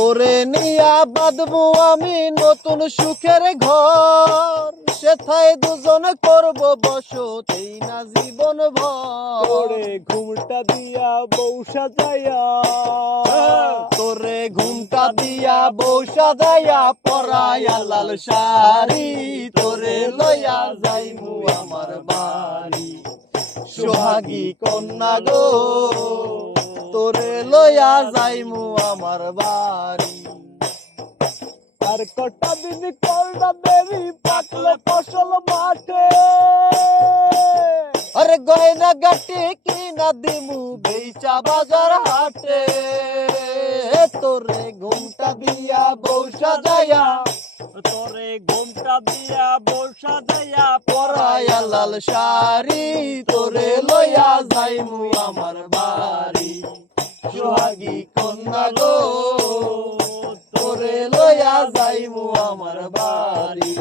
তোরে নিয়া বাঁধবো আমি নতুন সুখের ঘর, সেথায় দুজন করব বসত এই না জীবন ভর। তোরে ঘুমটা দিয়া বউ সাজাইয়া, তোরে ঘুমটা দিয়া বউ সাজাইয়া পরাইয়া লাল শাড়ি, তোরে লইয়া যাইমু আমার বাড়ি। সোহাগী কন্যা গো তোরে লইয়া যাইমু আমার বাড়ি। আর কটা দিন করনা দেরি পাকলে ফসল মাঠে, আরে গয়না গাটি কিনা দিমু বেচা বাজার হাটে। তোরে ঘুমটা দিয়া বউ সাজাইয়া, তোরে ঘুমটা দিয়া বউ সাজাইয়া পরাইয়া লাল শাড়ি, তোরে লইয়া যাইমু আমার বাড়ি। সোহাগী কন্যা গো তোরে লইয়া যাইমু আমার বাড়ি।